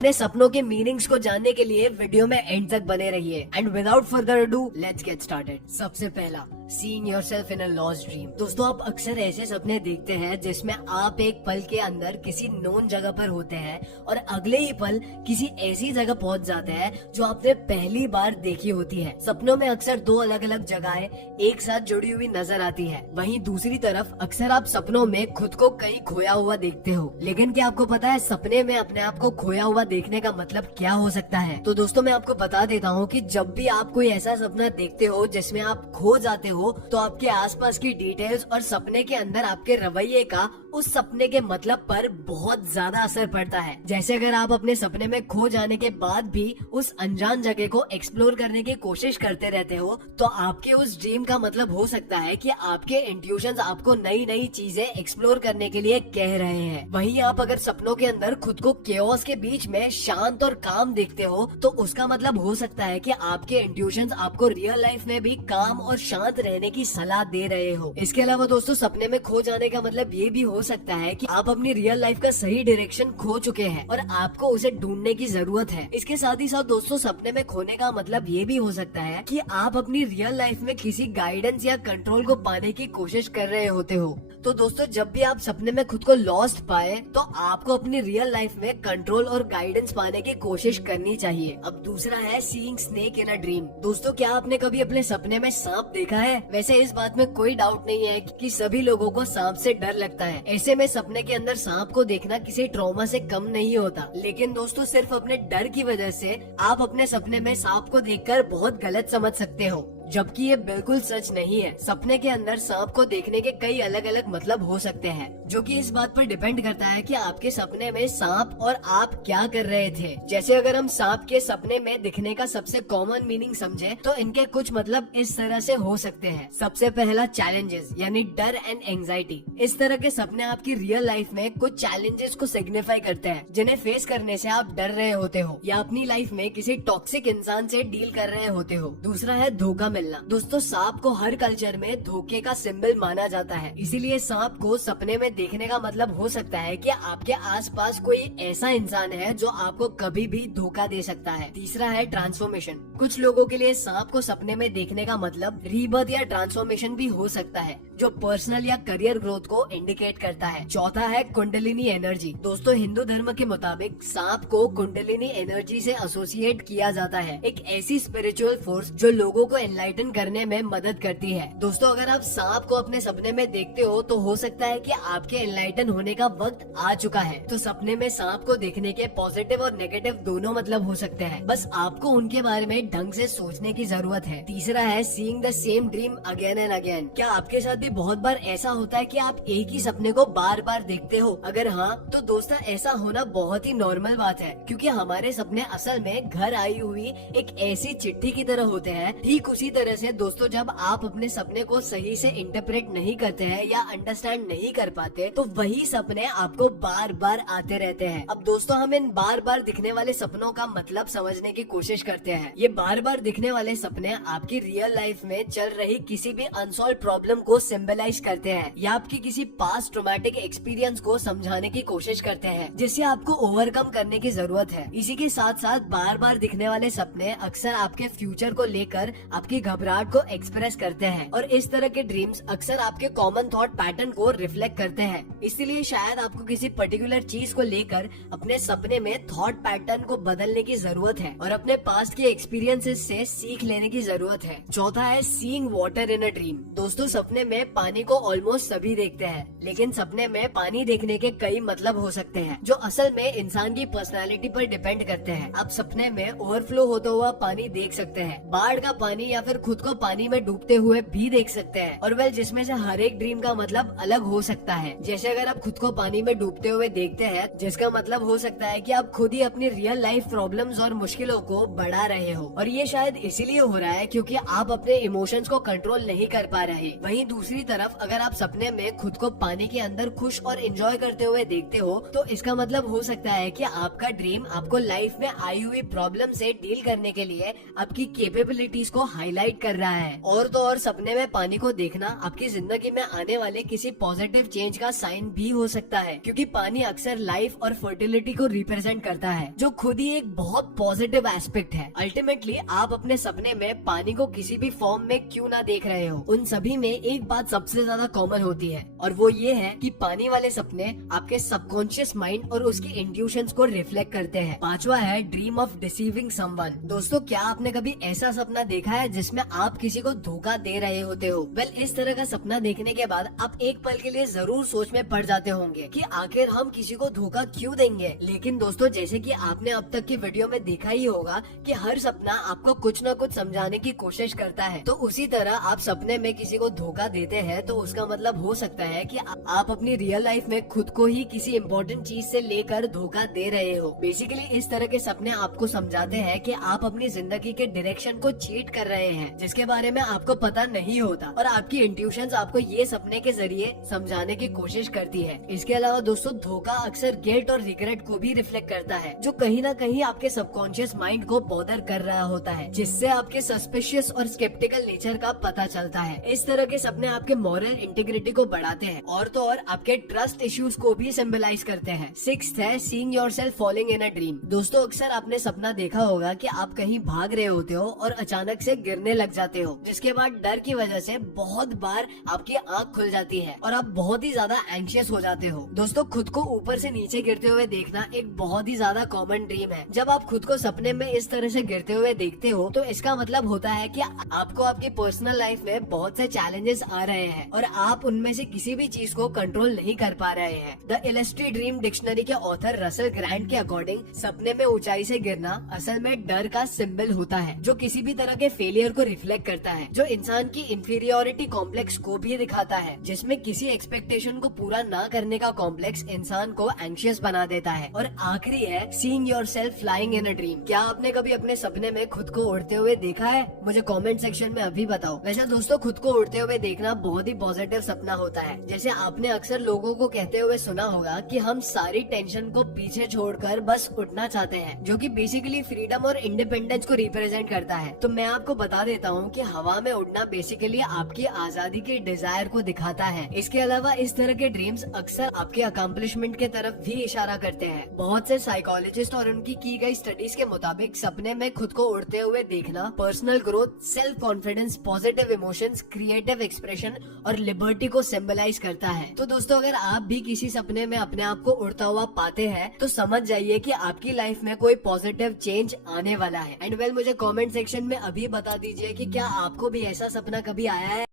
अपने सपनों के मीनिंग्स को जानने के लिए वीडियो में एंड तक बने रहिए। And without further ado let's get started. सबसे पहला, seeing yourself in a lost dream. दोस्तों, आप अक्सर ऐसे सपने देखते हैं जिसमें आप एक पल के अंदर किसी नोन जगह पर होते हैं और अगले ही पल किसी ऐसी जगह पहुंच जाते हैं जो आपने पहली बार देखी होती है। सपनों में अक्सर दो अलग अलग जगहें एक साथ जुड़ी हुई नजर आती है। वहीं दूसरी तरफ अक्सर आप सपनों में खुद को कहीं खोया हुआ देखते हो। लेकिन क्या आपको पता है सपने में अपने आप को खोया हुआ देखने का मतलब क्या हो सकता है? तो दोस्तों, मैं आपको बता देता हूँ कि जब भी आप कोई ऐसा सपना देखते हो जिसमें आप खो जाते हो, तो आपके आसपास की डिटेल्स और सपने के अंदर आपके रवैये का उस सपने के मतलब पर बहुत ज्यादा असर पड़ता है। जैसे अगर आप अपने सपने में खो जाने के बाद भी उस अनजान जगह को एक्सप्लोर करने की कोशिश करते रहते हो, तो आपके उस ड्रीम का मतलब हो सकता है कि आपके इंट्यूशंस आपको नई नई चीजें एक्सप्लोर करने के लिए कह रहे हैं। वहीं आप अगर सपनों के अंदर खुद को केओस के बीच में शांत और काम देखते हो, तो उसका मतलब हो सकता है कि आपके इंट्यूशंस आपको रियल लाइफ में भी काम और शांत रहने की सलाह दे रहे हो। इसके अलावा दोस्तों, सपने में खो जाने का मतलब ये भी हो सकता है कि आप अपनी रियल लाइफ का सही डायरेक्शन खो चुके हैं और आपको उसे ढूंढने की जरूरत है। इसके साथ ही साथ दोस्तों, सपने में खोने का मतलब ये भी हो सकता है कि आप अपनी रियल लाइफ में किसी गाइडेंस या कंट्रोल को पाने की कोशिश कर रहे होते हो। तो दोस्तों, जब भी आप सपने में खुद को लॉस्ट पाए, तो आपको अपनी रियल लाइफ में कंट्रोल और गाइडेंस पाने की कोशिश करनी चाहिए। अब दूसरा है seeing snake in a dream. दोस्तों, क्या आपने कभी अपने सपने में सांप देखा है? वैसे इस बात में कोई डाउट नहीं है कि सभी लोगों को सांप से डर लगता है। ऐसे में सपने के अंदर सांप को देखना किसी ट्रॉमा से कम नहीं होता। लेकिन दोस्तों, सिर्फ अपने डर की वजह से आप अपने सपने में सांप को देखकर बहुत गलत समझ सकते हो, जबकि ये बिल्कुल सच नहीं है। सपने के अंदर सांप को देखने के कई अलग अलग मतलब हो सकते हैं, जो कि इस बात पर डिपेंड करता है कि आपके सपने में सांप और आप क्या कर रहे थे। जैसे अगर हम सांप के सपने में दिखने का सबसे कॉमन मीनिंग समझे, तो इनके कुछ मतलब इस तरह से हो सकते हैं। सबसे पहला, चैलेंजेस यानी डर एंड एंजाइटी। इस तरह के सपने आपकी रियल लाइफ में कुछ चैलेंजेस को सिग्निफाई करते हैं जिन्हें फेस करने से आप डर रहे होते हो या अपनी लाइफ में किसी टॉक्सिक इंसान से डील कर रहे होते हो। दूसरा है धोखा मिलना। दोस्तों, सांप को हर कल्चर में धोखे का सिंबल माना जाता है, इसीलिए सांप को सपने में देखने का मतलब हो सकता है कि आपके आसपास कोई ऐसा इंसान है जो आपको कभी भी धोखा दे सकता है। तीसरा है ट्रांसफॉर्मेशन। कुछ लोगों के लिए सांप को सपने में देखने का मतलब रीबर्थ या ट्रांसफॉर्मेशन भी हो सकता है, जो पर्सनल या करियर ग्रोथ को इंडिकेट करता है। चौथा है कुंडलिनी एनर्जी। दोस्तों, हिंदू धर्म के मुताबिक सांप को कुंडलिनी एनर्जी से एसोसिएट किया जाता है, एक ऐसी स्पिरिचुअल फोर्स जो लोगों को एनलाइटन करने में मदद करती है। दोस्तों, अगर आप सांप को अपने सपने में देखते हो, तो हो सकता है कि आपके एनलाइटन होने का वक्त आ चुका है। तो सपने में सांप को देखने के पॉजिटिव और नेगेटिव दोनों मतलब हो सकते हैं, बस आपको उनके बारे में ढंग से सोचने की जरूरत है। तीसरा है seeing the same dream again and again. क्या आपके साथ भी बहुत बार ऐसा होता है कि आप एक ही सपने को बार बार देखते हो? अगर हाँ, तो दोस्तों ऐसा होना बहुत ही नॉर्मल बात है, क्योंकि हमारे सपने असल में घर आई हुई एक ऐसी चिट्ठी की तरह होते हैं। ठीक उसी तरह से दोस्तों, जब आप अपने सपने को सही से इंटरप्रेट नहीं करते हैं या अंडरस्टैंड नहीं कर पाते, तो वही सपने आपको बार बार आते रहते हैं। अब दोस्तों, हम इन बार बार दिखने वाले सपनों का मतलब समझने की कोशिश करते हैं। ये बार बार दिखने वाले सपने आपकी रियल लाइफ में चल रही किसी भी अनसॉल्व प्रॉब्लम को सिंबलाइज करते हैं या आपकी किसी पास्ट ट्रॉमेटिक एक्सपीरियंस को समझाने की कोशिश करते हैं, जिससे आपको ओवरकम करने की जरूरत है। इसी के साथ साथ बार बार दिखने वाले सपने अक्सर आपके फ्यूचर को लेकर आपकी घबराहट को एक्सप्रेस करते हैं, और इस तरह के ड्रीम्स अक्सर आपके कॉमन थॉट पैटर्न को रिफ्लेक्ट करते हैं। इसलिए शायद आपको किसी पर्टिकुलर चीज को लेकर अपने सपने में थॉट पैटर्न को बदलने की जरूरत है और अपने पास्ट के एक्सपीरियंसेस से सीख लेने की जरूरत है। चौथा है seeing water in a dream. दोस्तों, सपने में पानी को ऑलमोस्ट सभी देखते हैं, लेकिन सपने में पानी देखने के कई मतलब हो सकते हैं, जो असल में इंसान की पर्सनालिटी पर डिपेंड करते हैं। आप सपने में ओवरफ्लो होता हुआ पानी देख सकते हैं, बाढ़ का पानी, या फिर खुद को पानी में डूबते हुए भी देख सकते हैं। और जिसमें से हर एक ड्रीम का मतलब अलग हो सकता है। जैसे अगर आप खुद को पानी में डूबते हुए देखते हैं, जिसका मतलब हो सकता है कि आप खुद ही अपनी रियल लाइफ प्रॉब्लम्स और मुश्किलों को बढ़ा रहे हो, और ये शायद इसीलिए हो रहा है क्योंकि आप अपने इमोशंस को कंट्रोल नहीं कर पा रहे। वहीं दूसरी तरफ अगर आप सपने में खुद को पानी के अंदर खुश और एंजॉय करते हुए देखते हो, तो इसका मतलब हो सकता है कि आपका ड्रीम आपको लाइफ में आई हुई प्रॉब्लम से डील करने के लिए आपकी कैपेबिलिटीज को हाईलाइट कर रहा है। और तो और सपने में पानी को देखना आपकी जिंदगी में आने वाले किसी पॉजिटिव चेंज का साइन भी हो सकता है, क्योंकि पानी अक्सर लाइफ और फर्टिलिटी को रिप्रेजेंट करता है, जो खुद ही एक बहुत पॉजिटिव एस्पेक्ट है। अल्टीमेटली आप अपने सपने में पानी को किसी भी फॉर्म में क्यों ना देख रहे हो, उन सभी में एक बात सबसे ज्यादा कॉमन होती है, और वो ये है कि पानी वाले सपने आपके सबकॉन्शियस माइंड और उसके इंट्यूशंस को रिफ्लेक्ट करते हैं। पांचवा है ड्रीम ऑफ डिसीविंग समवन। दोस्तों, क्या आपने कभी ऐसा सपना देखा है जिसमें आप किसी को धोखा दे रहे होते हो? इस तरह का सपना देखने के बाद आप एक पल के लिए जरूर सोच में पड़ जाते होंगे कि आखिर हम किसी को धोखा क्यों देंगे। लेकिन दोस्तों, जैसे कि आपने अब तक की वीडियो में देखा ही होगा कि हर सपना आपको कुछ न कुछ समझाने की कोशिश करता है, तो उसी तरह आप सपने में किसी को धोखा देते हैं तो उसका मतलब हो सकता है कि आप अपनी रियल लाइफ में खुद को ही किसी इम्पोर्टेंट चीज से लेकर धोखा दे रहे हो। बेसिकली इस तरह के सपने आपको समझाते हैं कि आप अपनी जिंदगी के डायरेक्शन को चीट कर रहे हैं, जिसके बारे में आपको पता नहीं होता, और आपकी इंट्यूशंस आपको ये सपने के जरिए समझाने की कोशिश करती है। इसके अलावा दोस्तों, धोखा अक्सर गिल्ट और रिग्रेट को भी रिफ्लेक्ट करता है, जो कहीं ना कहीं आपके सबकॉन्शियस माइंड को बॉदर कर रहा होता है, जिससे आपके सस्पिशियस और स्केप्टिकल नेचर का पता चलता है। इस तरह के सपने आपके मॉरल इंटीग्रिटी को बढ़ाते हैं, और तो और आपके ट्रस्ट इश्यूज को भी सिंबलाइज करते हैं। सिक्स्थ है seeing yourself falling in a dream. दोस्तों, अक्सर आपने सपना देखा होगा कि आप कहीं भाग रहे होते हो और अचानक से गिरने लग जाते हो, जिसके बाद डर की वजह से बहुत बार आपकी आंख खुल जाती है और आप बहुत ही ज्यादा एंग्शियस हो जाते हो। दोस्तों, खुद को ऊपर से नीचे गिरते हुए देखना एक बहुत ही ज्यादा कॉमन ड्रीम है। जब आप खुद को सपने में इस तरह से गिरते हुए देखते हो तो इसका मतलब होता है कि आपको आपकी पर्सनल लाइफ में बहुत से चैलेंजेस आ रहे हैं और आप उनमें से किसी भी चीज को कंट्रोल नहीं कर पा रहे हैं। द इलस्ट्री ड्रीम डिक्शनरी के ऑथर रसल ग्रांट के अकॉर्डिंग सपने में ऊंचाई से गिरना असल में डर का सिंबल होता है, जो किसी भी तरह के फेलियर को रिफ्लेक्ट करता है, जो इंसान की इंफीरियोरिटी कॉम्प्लेक्स को भी दिखाता है, जिसमें किसी एक्सपेक्टेशन को पूरा ना करने का कॉम्प्लेक्स इंसान को एंग्शियस बना देता है। और आखिरी है seeing yourself flying in a dream. क्या आपने कभी अपने सपने में खुद को उड़ते हुए देखा है? मुझे कमेंट सेक्शन में अभी बताओ। वैसे दोस्तों, खुद को उड़ते हुए देखना बहुत ही पॉजिटिव सपना होता है। जैसे आपने अक्सर लोगों को कहते हुए सुना होगा कि हम सारी टेंशन को पीछे छोड़कर बस उड़ना चाहते हैं, जो कि बेसिकली फ्रीडम और इंडिपेंडेंस को रिप्रेजेंट करता है। तो मैं आपको बता देता हूँ कि हवा में उड़ना बेसिकली आपकी आजादी के डिजायर को दिखाता है। इसके अलावा इस तरह के ड्रीम्स अक्सर आपके अकम्पलिशमेंट के तरफ भी इशारा करते हैं। बहुत से साइकोलॉजिस्ट और उनकी की गई स्टडीज के मुताबिक सपने में खुद को उड़ते हुए देखना personal growth, self confidence, positive emotions, creative expression और लिबर्टी को सिंबलाइज करता है। तो दोस्तों, अगर आप भी किसी सपने में अपने आप को उड़ता हुआ पाते हैं तो समझ जाइए कि आपकी लाइफ में कोई पॉजिटिव चेंज आने वाला है। एंड मुझे कमेंट सेक्शन में अभी बता दीजिए कि क्या आपको भी ऐसा सपना कभी आया है।